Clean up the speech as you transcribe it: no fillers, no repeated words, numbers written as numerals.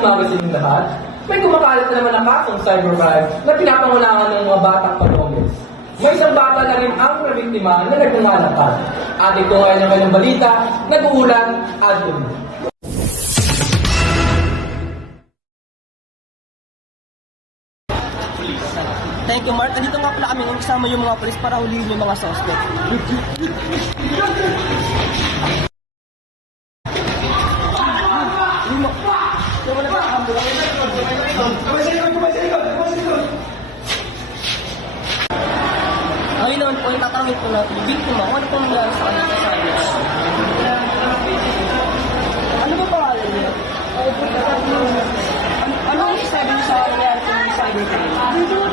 umaga sa inyong lahat. May kumakalat na naman na kasong cybercrime na pinapangunahan ng mga batang pag-homeless. May isang bata na rin ang nabiktima na nagngangalakad. At ito ay ng kanyang balita, nag-uulat at dumi. Thank you, Mark. Andito nga pala kami nung kasama yung mga polis para huliin yung mga suspect. Ayun naman po, yung tatanungin po natin, yung biktima, ano po nangyari sa kanya sa ano ba pangalan niya? Ano ang sabi niyo sa nangyari sa cybercrime?